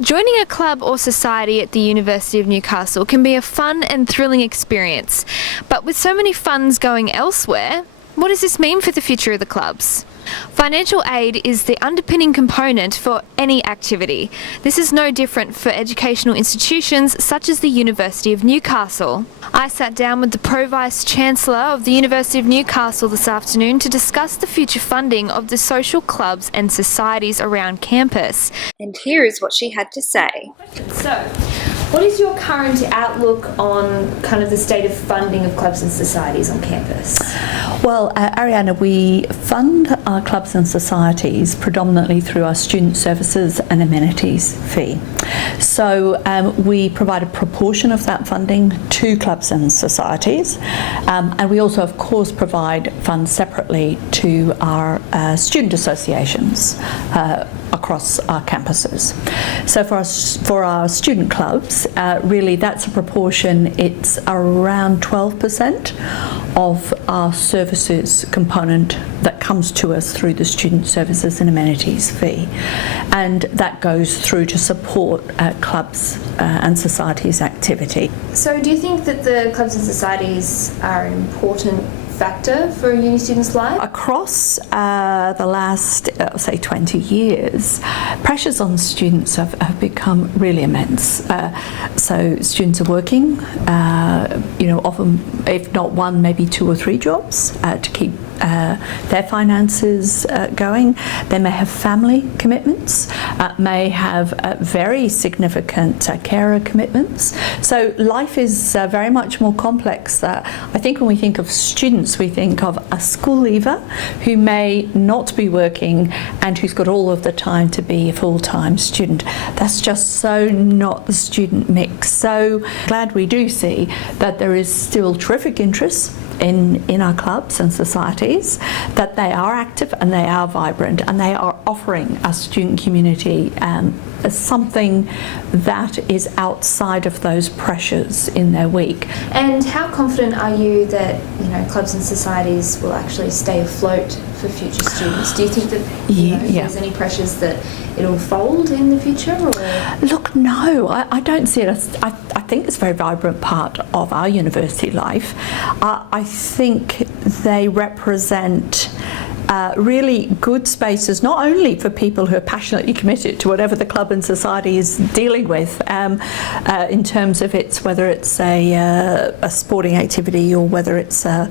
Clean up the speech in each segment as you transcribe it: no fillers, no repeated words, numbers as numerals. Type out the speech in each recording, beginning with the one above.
Joining a club or society at the University of Newcastle can be a fun and thrilling experience, but with so many funds going elsewhere, what does this mean for the future of the clubs? Financial aid is the underpinning component for any activity. This is no different for educational institutions such as the University of Newcastle. I sat down with the Pro-Vice Chancellor of the University of Newcastle this afternoon to discuss the future funding of the social clubs and societies around campus. And here is what she had to say. So, what is your current outlook on kind of the state of funding of clubs and societies on campus? Well, Ariana, we fund our clubs and societies predominantly through our student services and amenities fee. So we provide a proportion of that funding to clubs and societies, and we also, of course, provide funds separately to our student associations across our campuses. So for our student clubs, really that's a proportion. It's around 12% of our services component that comes to us through the student services and amenities fee, and that goes through to support clubs and societies activity. So do you think that the clubs and societies are an important factor for a uni student's life? Across the last, say, 20 years, pressures on students have become really immense. So students are working, often, if not one, maybe two or three jobs to keep their finances going. They may have family commitments, may have very significant carer commitments. So life is very much more complex. I think when we think of students, we think of a school leaver who may not be working and who's got all of the time to be a full-time student. That's just so not the student mix. So glad we do see that there is still terrific interest in our clubs and societies, that they are active and they are vibrant and they are offering our student community something that is outside of those pressures in their week. And how confident are you that clubs and societies will actually stay afloat for future students? Do you think that if there's any pressures that it'll fold in the future? Or? Look, no, I don't see it as, I think it's a very vibrant part of our university life. I think they represent really good spaces, not only for people who are passionately committed to whatever the club and society is dealing with, in terms of whether it's a sporting activity or whether it's a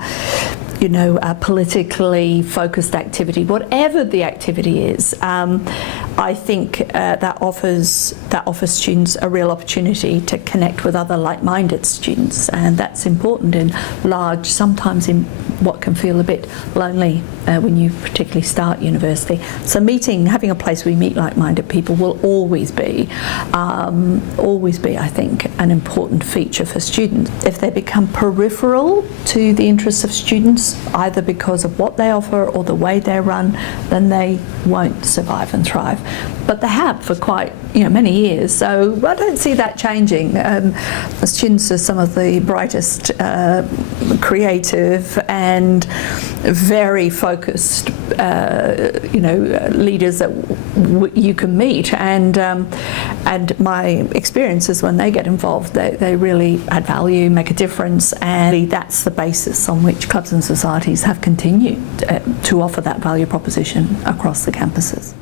politically focused activity, whatever the activity is. I think that offers students a real opportunity to connect with other like-minded students, and that's important in large, sometimes in what can feel a bit lonely when you particularly start university. So having a place where we meet like-minded people will always be, I think, an important feature for students. If they become peripheral to the interests of students, either because of what they offer or the way they run, then they won't survive and thrive. But they have for quite many years, so I don't see that changing. The students are some of the brightest, creative and very focused leaders that you can meet, and my experience is when they get involved, they really add value, make a difference, and that's the basis on which clubs and societies have continued to offer that value proposition across the campuses.